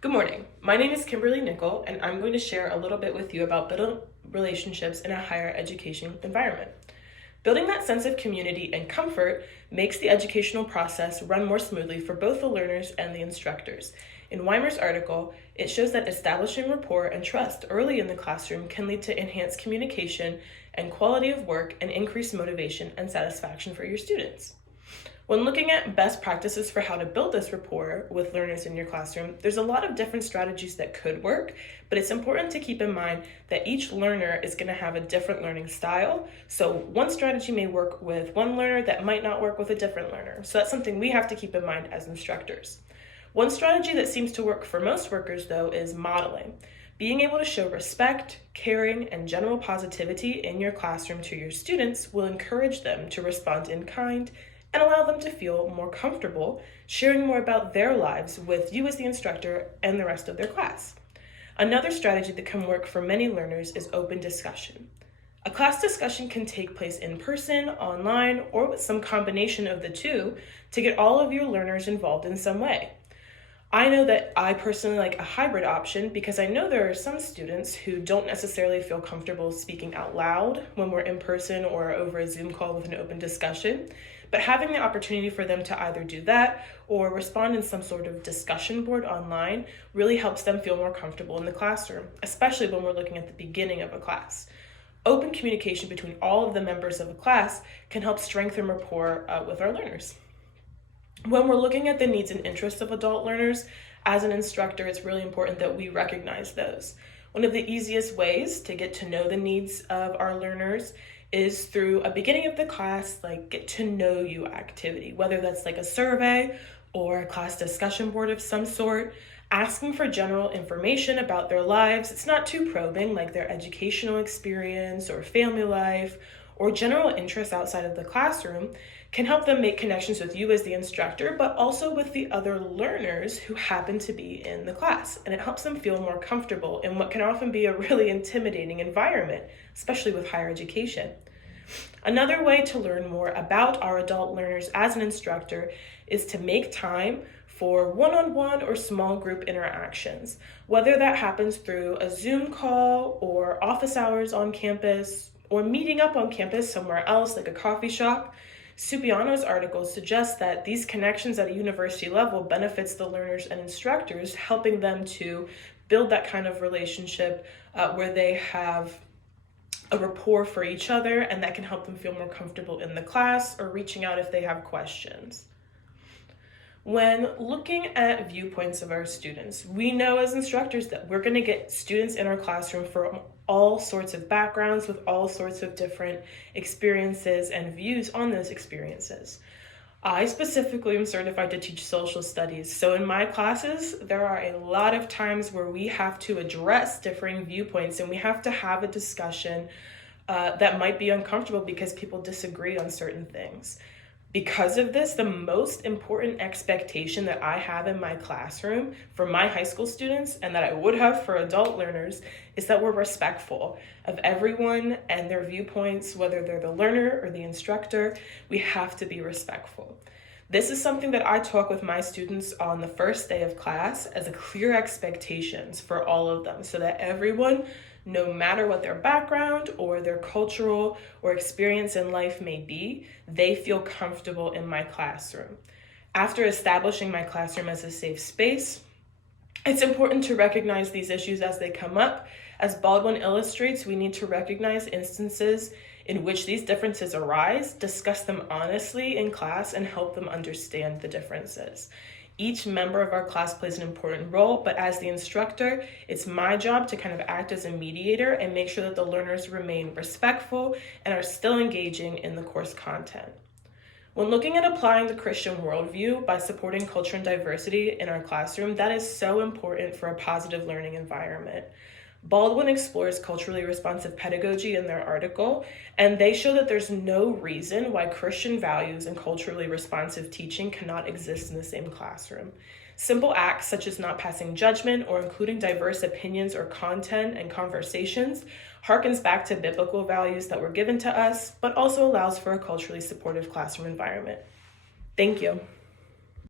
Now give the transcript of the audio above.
Good morning. My name is Kimberly Nickel, and I'm going to share a little bit with you about building relationships in a higher education environment. Building that sense of community and comfort makes the educational process run more smoothly for both the learners and the instructors. In Weimer's article, it shows that establishing rapport and trust early in the classroom can lead to enhanced communication and quality of work and increased motivation and satisfaction for your students. When looking at best practices for how to build this rapport with learners in your classroom, there's a lot of different strategies that could work, but it's important to keep in mind that each learner is going to have a different learning style. So one strategy may work with one learner that might not work with a different learner. So that's something we have to keep in mind as instructors. One strategy that seems to work for most workers, though, is modeling. Being able to show respect, caring, and general positivity in your classroom to your students will encourage them to respond in kind and allow them to feel more comfortable sharing more about their lives with you as the instructor and the rest of their class. Another strategy that can work for many learners is open discussion. A class discussion can take place in person, online, or with some combination of the two to get all of your learners involved in some way. I know that I personally like a hybrid option because I know there are some students who don't necessarily feel comfortable speaking out loud when we're in person or over a Zoom call with an open discussion. But having the opportunity for them to either do that or respond in some sort of discussion board online really helps them feel more comfortable in the classroom, especially when we're looking at the beginning of a class. Open communication between all of the members of a class can help strengthen rapport with our learners. When we're looking at the needs and interests of adult learners, as an instructor, it's really important that we recognize those. One of the easiest ways to get to know the needs of our learners is through a beginning of the class, like get to know you activity, whether that's like a survey or a class discussion board of some sort, asking for general information about their lives. It's not too probing, like their educational experience or family life or general interests outside of the classroom can help them make connections with you as the instructor, but also with the other learners who happen to be in the class. And it helps them feel more comfortable in what can often be a really intimidating environment, especially with higher education. Another way to learn more about our adult learners as an instructor is to make time for one-on-one or small group interactions, whether that happens through a Zoom call or office hours on campus or meeting up on campus somewhere else like a coffee shop. Supiano's article suggests that these connections at a university level benefits the learners and instructors, helping them to build that kind of relationship where they have a rapport for each other, and that can help them feel more comfortable in the class or reaching out if they have questions. When looking at viewpoints of our students, we know as instructors that we're going to get students in our classroom from all sorts of backgrounds with all sorts of different experiences and views on those experiences. I specifically am certified to teach social studies, so in my classes, there are a lot of times where we have to address differing viewpoints and we have to have a discussion that might be uncomfortable because people disagree on certain things. Because of this, the most important expectation that I have in my classroom for my high school students and that I would have for adult learners is that we're respectful of everyone and their viewpoints, whether they're the learner or the instructor. We have to be respectful. This is something that I talk with my students on the first day of class as a clear expectations for all of them so that everyone, no matter what their background or their cultural or experience in life may be, they feel comfortable in my classroom. After establishing my classroom as a safe space, it's important to recognize these issues as they come up. As Baldwin illustrates, we need to recognize instances in which these differences arise, discuss them honestly in class, and help them understand the differences. Each member of our class plays an important role, but as the instructor, it's my job to kind of act as a mediator and make sure that the learners remain respectful and are still engaging in the course content. When looking at applying the Christian worldview by supporting culture and diversity in our classroom, that is so important for a positive learning environment. Baldwin explores culturally responsive pedagogy in their article, and they show that there's no reason why Christian values and culturally responsive teaching cannot exist in the same classroom. Simple acts such as not passing judgment or including diverse opinions or content and conversations harkens back to biblical values that were given to us, but also allows for a culturally supportive classroom environment. Thank you.